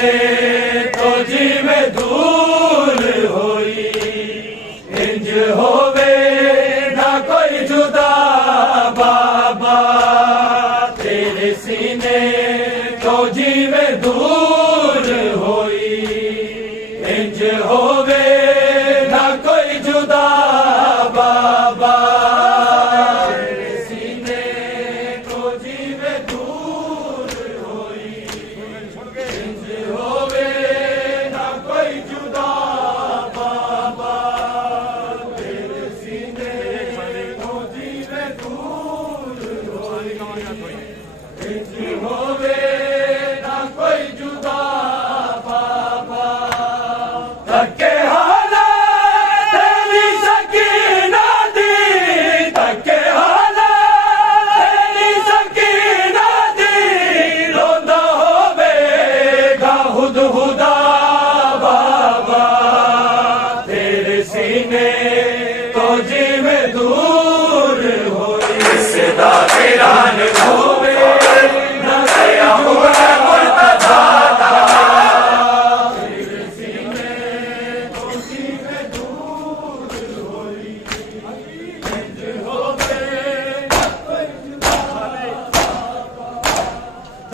सीने तो जीवे दूर होई इंज होवे ना कोई जुदा बाबा तेरे सीने तो जीवे दूर होई इंज होवे ना कोई जुदा बाबा तेरे सीने तो जीवे दूर होई इंज होवे ना कोई जुदा बाबा तेरे सीने तो जीवे दूर होई इंज होवे ना कोई जुदा बाबा तके हाला तेरी सकीना दी तके हाला तेरी सकीना दी रोंदा होवेगा हुद हुदा बाबा तेरे सीने तो जीवे दूर होई सदा वीरान होवे ना सया हुआ मुर्तजा तेरे सीने तो जीवे दूर होई इंज होवे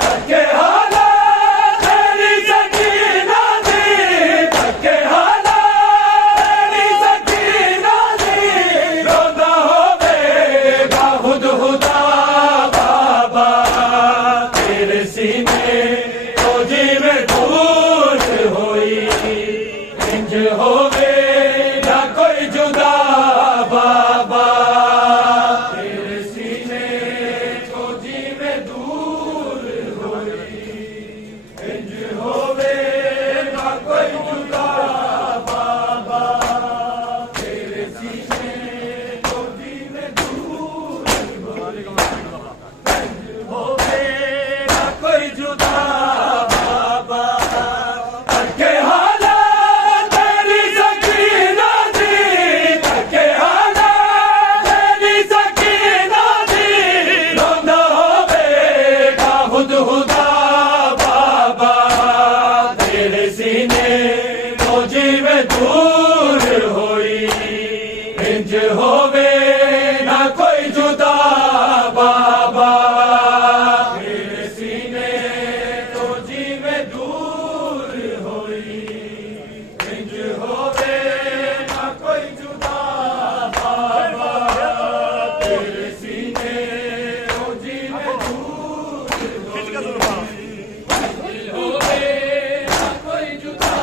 तके हाला तेरी सकीना दी तके हाला तेरी सकीना दी रोंदा होवेगा हुद हुदा बाबा तेरे सीने तो जीवे दूर होई इंज होवे ना कोई जुदा बाबा तेरे सीने तो जीवे दूर होई इंज होवे ना कोई जुदा बाबा तेरे सीने तो जीवे दूर होवे ना कोई जुदा बाबा तके हाला तेरी सकीना दी तके हाला तेरी सकीना दी रोंदा होवेगा हुद हुदा बाबा तेरे सीने तो जीवे दूर होई इंज होवे ना कोई जुदा बाबा तेरे सीने तो जीवे दूर होई इंज होवे ना कोई जुदा बाबा तेरे सीने तो जीवे दूर होवे ना कोई जुदा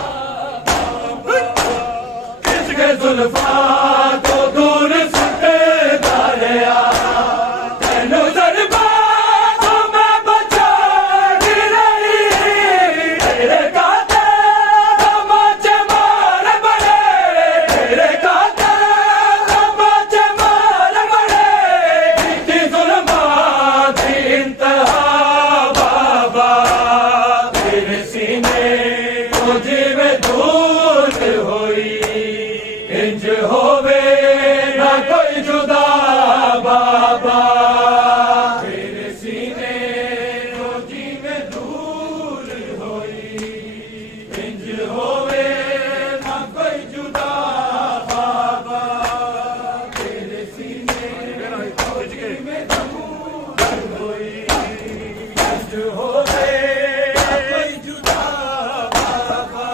किसके जुल्फा तो दूर सुटे दारिया तेनु जरबा तो मैं बचा रही तेरे काते तमाचे मार बड़े तेरे काते तमाचे मार बड़े इतनी जुल्मात की इंतहा बाबा तेरे सीने तो जीवे दूर होई इंज होवे ना कोई जुदा बाबा तेरे सीने तो जीवे दूर होई इंज होवे ना कोई जुदा बाबा तेरे सीने तो जीवे दूर होई इंज होवे ना कोई जुदा बाबा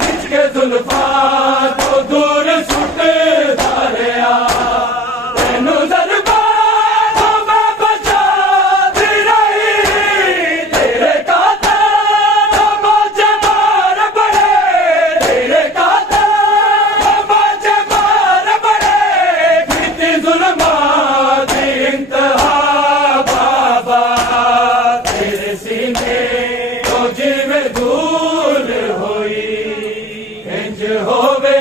खिंच के जुल्फा तो दूर सुटे दारिया तेनु जरबा तो मैं बचा रही तेरे काते तमाचे मार बड़े तेरे काते तमाचे मार बड़े कितनी जुल्मात की इंतहा बाबा तेरे सीने तो जीवे दूर होई इंज होवे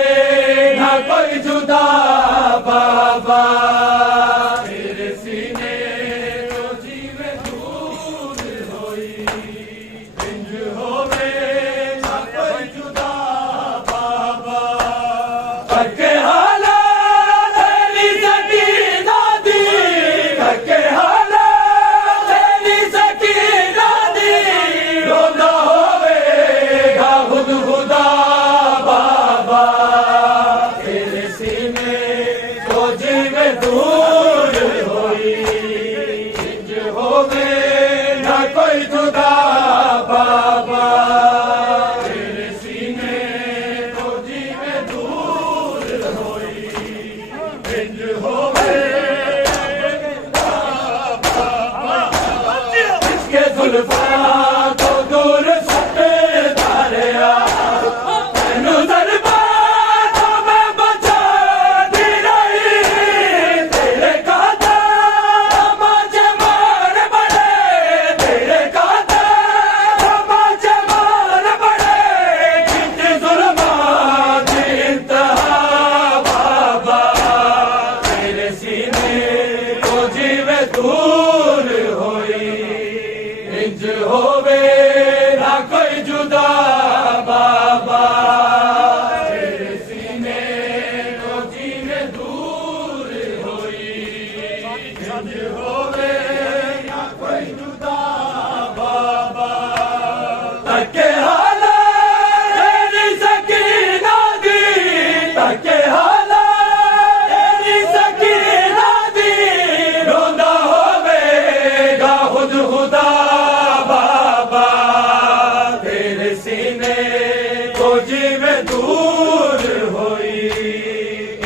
दूर होई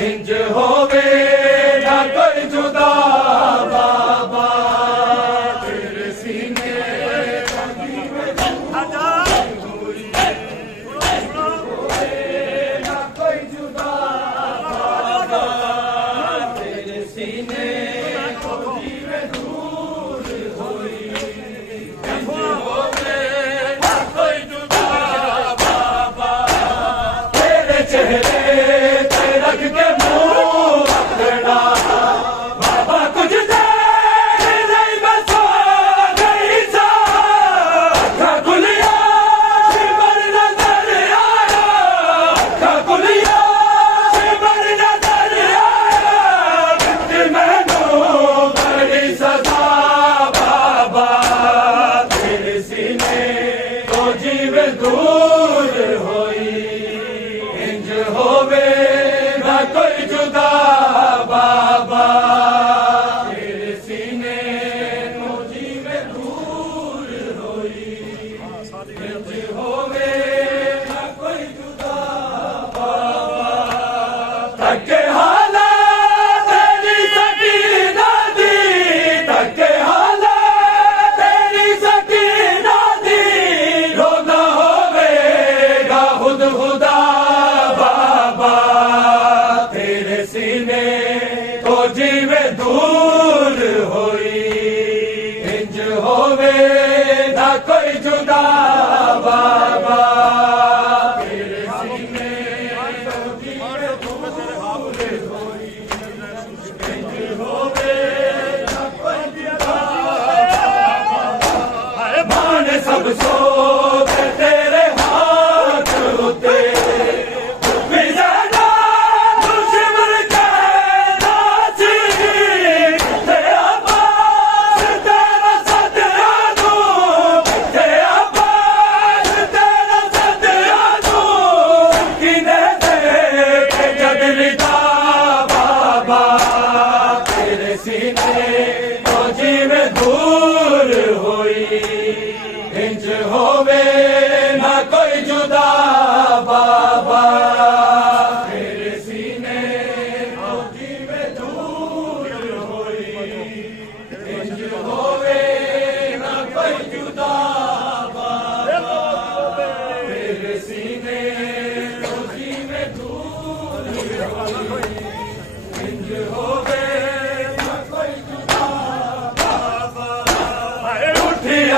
इंज होवे ना कोई जुदा बाबा तेरे सीने ना कोई जुदा बाबा तेरे सीने दूर होई इंज होवे ना कोई जुदा बाबा तेरे सीने तो जीवे दूर होई इंज होवे ना कोई जुदा बाबा तके हाला तेरी सकीना दी तके हाला तेरी सकीना दी रोना खुदा बाबा तेरे सीने तो जीवे दूर होई इंज होवे ना कोई जुदा बाबा तेरे सीने तो जीवे दूर होई इंज होवे ना कोई जुदा बाबा माने सब सो तेरे दूर होई इंज होवे ना कोई जुदा बाबा तेरे सीने तो जीवे दूर होई इंज होवे ना कोई जुदा बाबा तेरे सीने तो जीवे दूर होई इंज होवे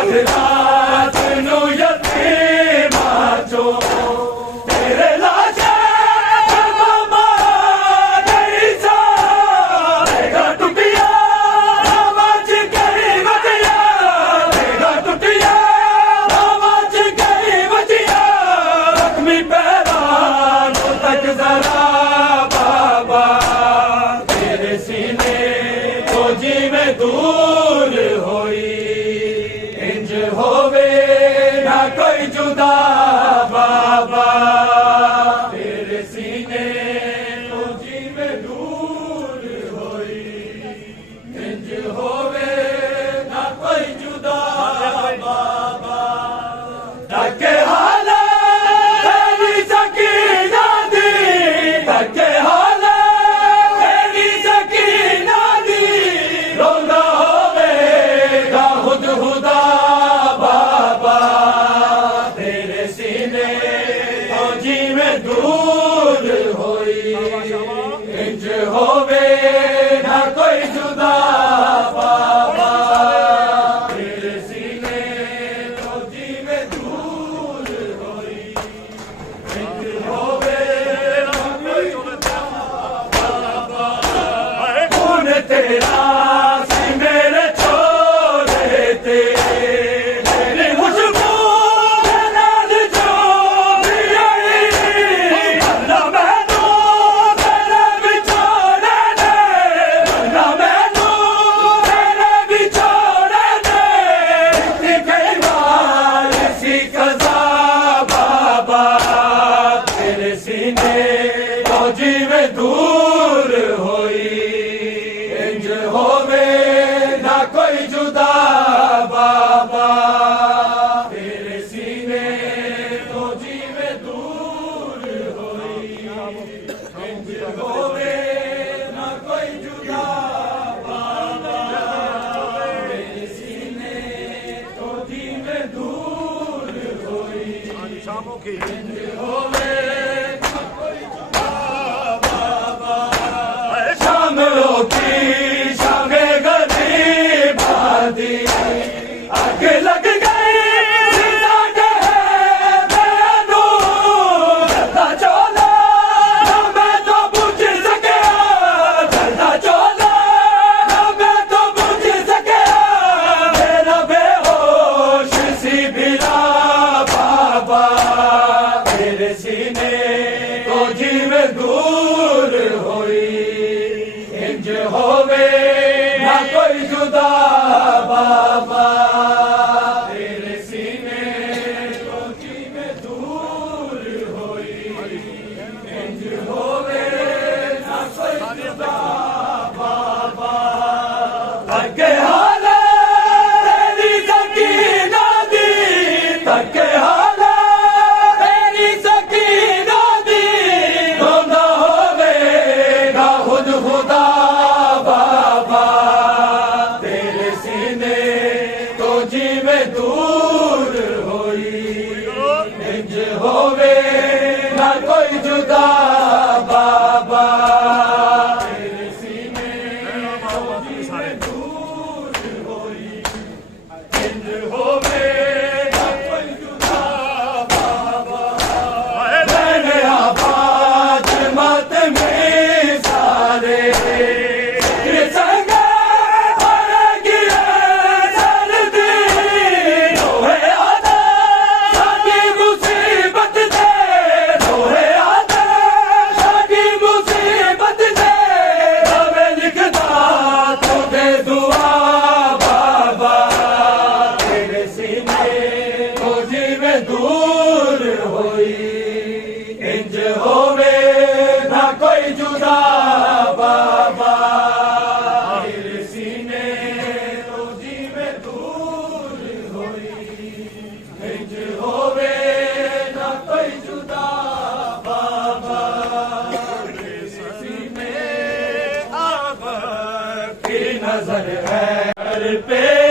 रात नू यतीमा चो तेरे लाशे मामा नहीं सा तेगा टुटिया आवाज करी बजिया तेगा टुटिया आवाज करी बजिया जख्मी पैरानों तक जरा बाबा तेरे सीने तो जीवे दूर होई होवे ना कोई जुदा बाबा तेरे सीने तो जीवे दूर होई इंज होवे ना कोई जुदा बाबा तके हाला तेरी सकीना दी तके हाला तेरी सकीना दी रोना होवेगा खुद खुदा दूर होई इंज होवे ना कोई जुदा बाबा तेरे सीने तो जीवे दूर होई इंज होवे ना कोई जुदा बाबा खून तेरा सी मेरे छोरे ते जीवे दूर होई इंज ਹੋਵੇ ਨਾ ਕੋਈ ਜੁਦਾ ਬਾਬਾ ਮੇਰੇ ਸੀਨੇ ਤੋਂ ਜਿਵੇਂ ਦੂਰ ਹੋਈ ਸ਼ਾਮੋਖੀ ਹੋਵੇ ਨਾ ਕੋਈ ਜੁਦਾ ਬਾਬਾ ਸ਼ਾਮਲੋਂ ਕੀ ਸ਼ਾਮੇ ਗਰੀਬਾਂ ਦੀ ਅੱਗ ਲੱਗ ਗਈ ਸਾਡੇ ਮੈਨੂੰ ਦਰਦਾ ਚੋਲਾ ਨਾ ਮੈਂ ਤੋਂ ਪੁੱਛ ਸਕਿਆ ਦਰਦਾ ਚੋਲਾ ਨਾ ਮੈਂ ਤੋਂ ਪੁੱਛ ਸਕਿਆ ਮੇਰਾ ਬੇਹੋਸ਼ ਸੀ ਬਿਲਾ ਬਾਬਾ ਮੇਰੇ ਸੀਨੇ ਤੋਂ ਜਿਵੇਂ ਦੂਰ ਹੋਈ ਇੰਜ ਹੋਵੇ ਨਾ ਕੋਈ ਜੁਦਾ ਬਾਬਾ ਤੇਰੇ ਸੀਨੇ ਤੋਂ ਜਿਵੇਂ ਦੂਰ ਹੋਈ ਇੰਜ ਹੋਵੇ ਨਾ ਕੋਈ ਜੁਦਾ ਬਾਬਾ ਅੱਗੇ ਹਾਲੇ ਤੇਰੀ ਸਕੀਨਾ ਦੀ ਤੱਕੇ ਹਾਲੇ ਤੇਰੀ ਸਕੀਨਾ ਦੀ ਰੋਂਦਾ ਹੋਵੇਗਾ ਖੁਦ ਖੁਦਾ ਬਾਬਾ ਤੇਰੇ ਸੀਨੇ ਤੋਂ ਜਿਵੇਂ ਦੂਰ ਹੋਈ ਇੰਜ ਹੋਵੇ ਨਾ ਕੋਈ ਜੁਦਾ ਬਾਬਾ ਤੇਰੇ ਸੀਨੇ ਤੋਂ ਜਿਵੇਂ ਦੂਰ ਹੋਈ ਇੰਜ ਹੋਵੇ ਨਾ ਕੋਈ ਜੁਦਾ ਬਾਬਾ ਲੈਣੇ ਆਬਾਦ ਮਤ ਮੇ ਸਾਰੇ ਦੂਰ ਹੋਈ ਇੰਜ ਹੋਵੇ ਨਾ ਕੋਈ ਜੁਦਾ ਬਾਬਾ ਤੇਰੇ ਸੀਨੇ ਤੋਂ ਜਿਵੇਂ ਦੂਰ ਹੋਈ ਇੰਜ ਹੋਵੇ ਨਾ ਕੋਈ ਜੁਦਾ ਬਾਬਾ ਤੇਰੇ ਸੀਨੇ ਆਵਾ ਕੀ ਨਜ਼ਰ ਹੈ ਹਰ ਪੇ